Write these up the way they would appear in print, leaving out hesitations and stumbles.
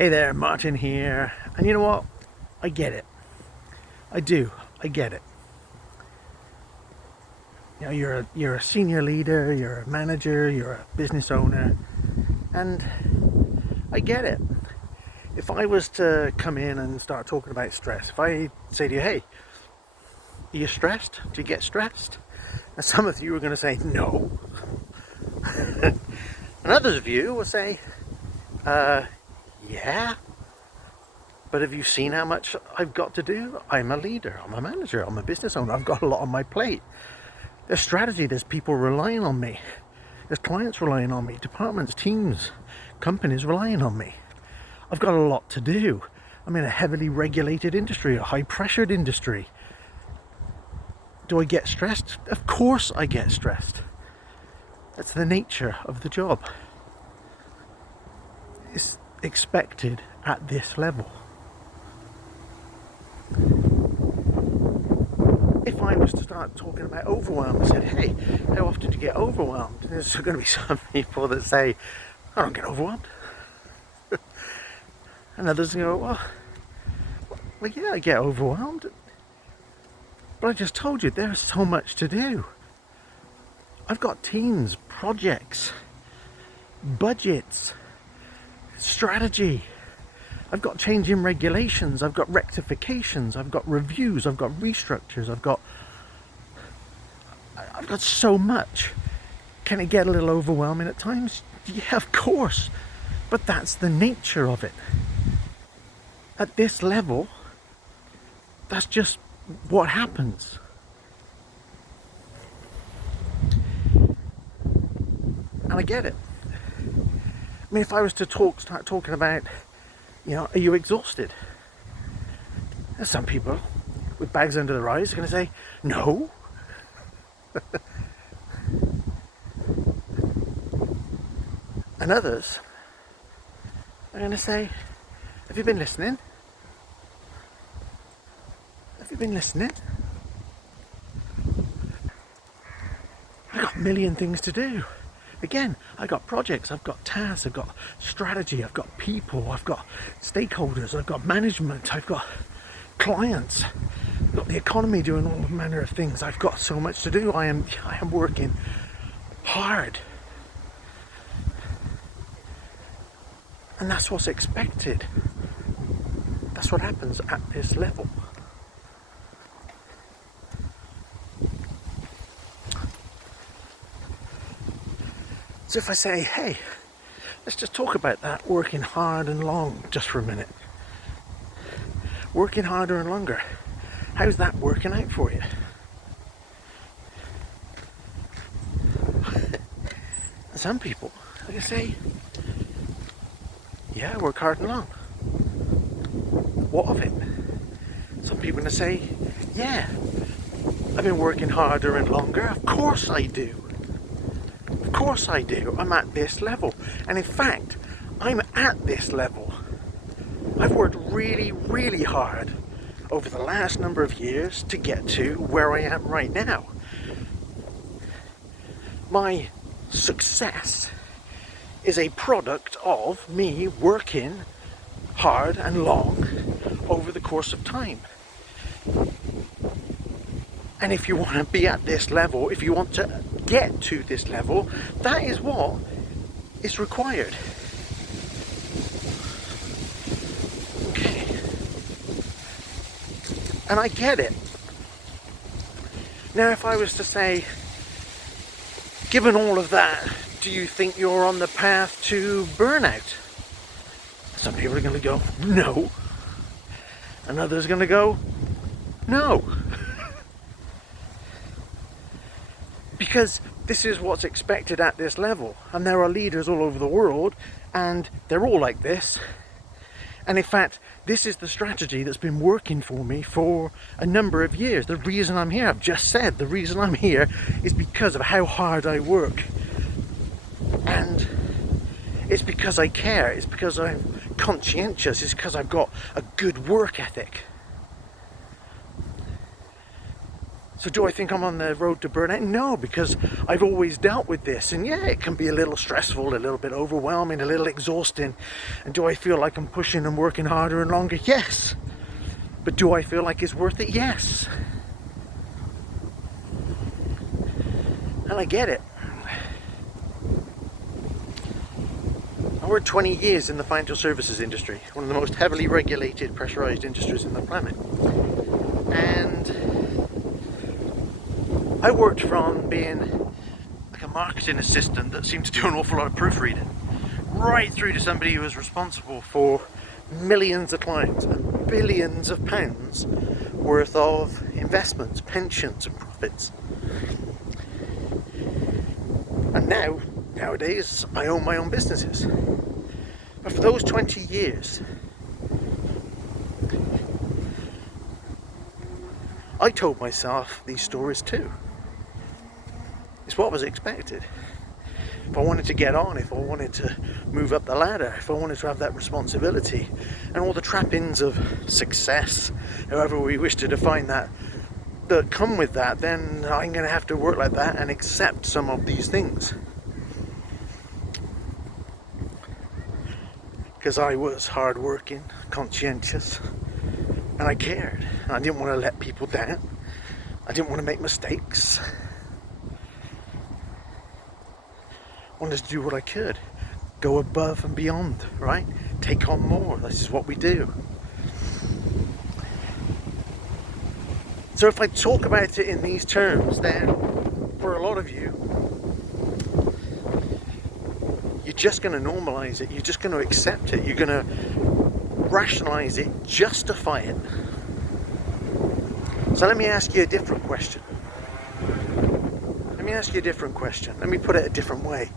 Hey there, Martin here. And you know what? I get it. I do. I get it. You know, you're a senior leader, you're a manager, you're a business owner, and I get it. If I was to come in and start talking about stress, if I say to you, hey, are you stressed? Do you get stressed? And some of you are going to say no. And others of you will say, yeah. But have you seen how much I've got to do? I'm a leader, I'm a manager, I'm a business owner, I've got a lot on my plate. There's strategy, there's people relying on me. There's clients relying on me, departments, teams, companies relying on me. I've got a lot to do. I'm in a heavily regulated industry, a high pressured industry. Do I get stressed? Of course I get stressed. That's the nature of the job. It's expected at this level. If I was to start talking about overwhelm, I said, hey, how often do you get overwhelmed? There's going to be some people that say, I don't get overwhelmed. And others go, well, yeah, I get overwhelmed. But I just told you, there's so much to do. I've got teams, projects, budgets, strategy. I've got changing regulations, I've got rectifications, I've got reviews, I've got restructures, I've got so much. Can it get a little overwhelming at times? Yeah, of course. But that's the nature of it. At this level, that's just what happens. And I get it. I mean, if I was to start talking about, you know, are you exhausted? There's some people with bags under their eyes are going to say, no. And others are going to say, have you been listening? Have you been listening? I've got a million things to do. Again, I've got projects, I've got tasks, I've got strategy, I've got people, I've got stakeholders, I've got management, I've got clients, I've got the economy doing all manner of things. I've got so much to do. I am working hard. And that's what's expected. That's what happens at this level. So if I say, hey, let's just talk about that working hard and long just for a minute. Working harder and longer. How's that working out for you? Some people are going to say, yeah, I work hard and long. What of it? Some people are going to say, yeah, I've been working harder and longer. Of course I do. Of course I do. I'm at this level. And in fact, I'm at this level. I've worked really, really hard over the last number of years to get to where I am right now. My success is a product of me working hard and long over the course of time. And if you want to be at this level, if you want to get to this level, that is what is required. Okay. And I get it. Now, if I was to say, given all of that, do you think you're on the path to burnout? Some people are going to go, no. And others are going to go, no. Because this is what's expected at this level. And there are leaders all over the world, and they're all like this. And in fact, this is the strategy that's been working for me for a number of years. The reason I'm here, I've just said, the reason I'm here is because of how hard I work. And it's because I care, it's because I'm conscientious, it's because I've got a good work ethic. So do I think I'm on the road to burnout? No, because I've always dealt with this. And yeah, it can be a little stressful, a little bit overwhelming, a little exhausting. And do I feel like I'm pushing and working harder and longer? Yes. But do I feel like it's worth it? Yes. And I get it. I worked 20 years in the financial services industry, one of the most heavily regulated, pressurised industries on the planet. And I worked from being like a marketing assistant that seemed to do an awful lot of proofreading, right through to somebody who was responsible for millions of clients and billions of pounds worth of investments, pensions and profits. And nowadays, I own my own businesses. But for those 20 years, I told myself these stories too. It's what was expected. If I wanted to get on, if I wanted to move up the ladder, if I wanted to have that responsibility, and all the trappings of success, however we wish to define that come with that, then I'm going to have to work like that and accept some of these things. Because I was hardworking, conscientious, and I cared. And I didn't want to let people down. I didn't want to make mistakes. I wanted to do what I could. Go above and beyond, right? Take on more. This is what we do. So if I talk about it in these terms, then for a lot of you, you're just going to normalize it. You're just going to accept it. You're going to rationalize it, justify it. So let me ask you a different question. Let me put it a different way.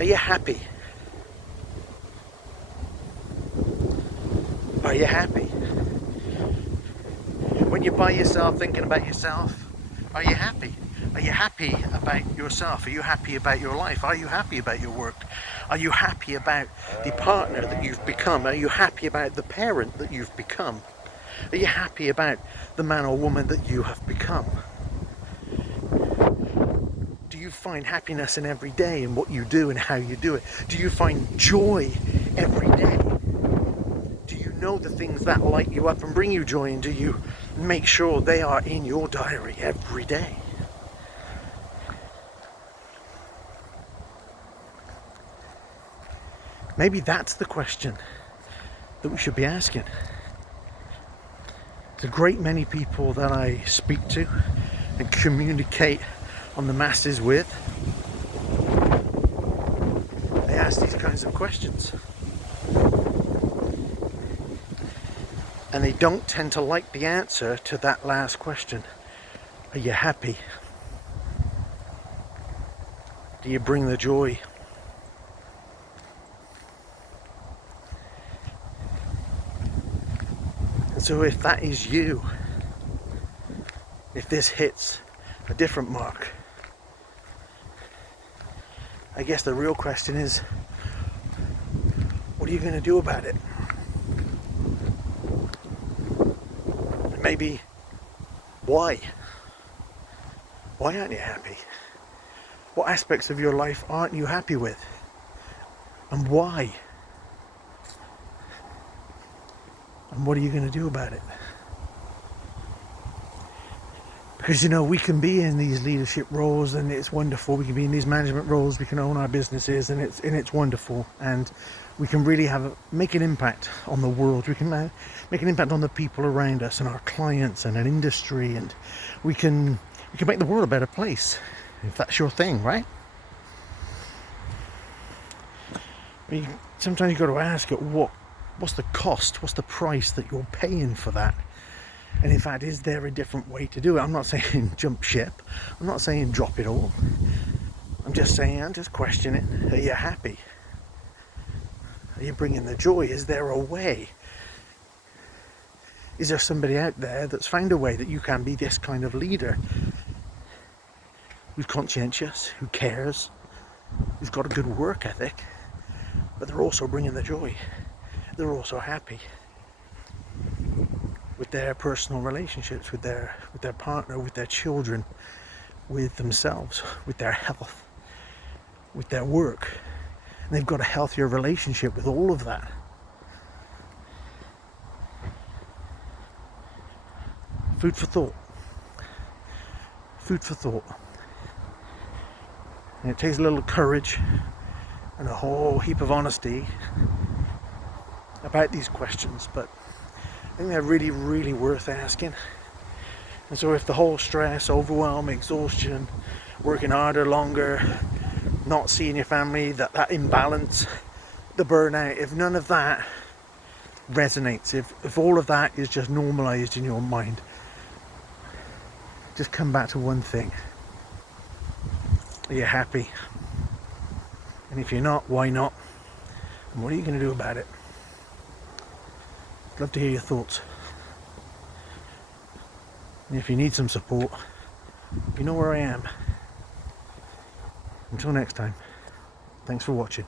Are you happy? Are you happy? When you're by yourself, thinking about yourself, are you happy? Are you happy about yourself? Are you happy about your life? Are you happy about your work? Are you happy about the partner that you've become? Are you happy about the parent that you've become? Are you happy about the man or woman that you have become? Do you find happiness in every day in what you do and how you do it? Do you find joy every day? Do you know the things that light you up and bring you joy, and do you make sure they are in your diary every day? Maybe that's the question that we should be asking. There's a great many people that I speak to and communicate on the masses with. They ask these kinds of questions. And they don't tend to like the answer to that last question. Are you happy? Do you bring the joy? So if that is you, if this hits a different mark, I guess the real question is, what are you going to do about it? Maybe, why? Why aren't you happy? What aspects of your life aren't you happy with? And why? And what are you going to do about it? Because, you know, we can be in these leadership roles and it's wonderful. We can be in these management roles. We can own our businesses and it's wonderful. And we can really make an impact on the world. We can make an impact on the people around us and our clients and an industry. And we can make the world a better place, if that's your thing, right? I mean, sometimes you've got to ask, what's the cost? What's the price that you're paying for that? And in fact, is there a different way to do it? I'm not saying jump ship. I'm not saying drop it all. I'm just questioning it. Are you happy? Are you bringing the joy? Is there a way? Is there somebody out there that's found a way that you can be this kind of leader? Who's conscientious, who cares, who's got a good work ethic, but they're also bringing the joy. They're also happy. With their personal relationships, with their partner, with their children, with themselves, with their health, with their work. And they've got a healthier relationship with all of that. Food for thought. Food for thought. And it takes a little courage and a whole heap of honesty about these questions, but I think they're really, really worth asking. And so if the whole stress, overwhelm, exhaustion, working harder, longer, not seeing your family, that imbalance, the burnout, if none of that resonates, if all of that is just normalized in your mind, just come back to one thing. Are you happy? And if you're not, why not? And what are you going to do about it? I'd love to hear your thoughts. And if you need some support, you know where I am. Until next time, thanks for watching.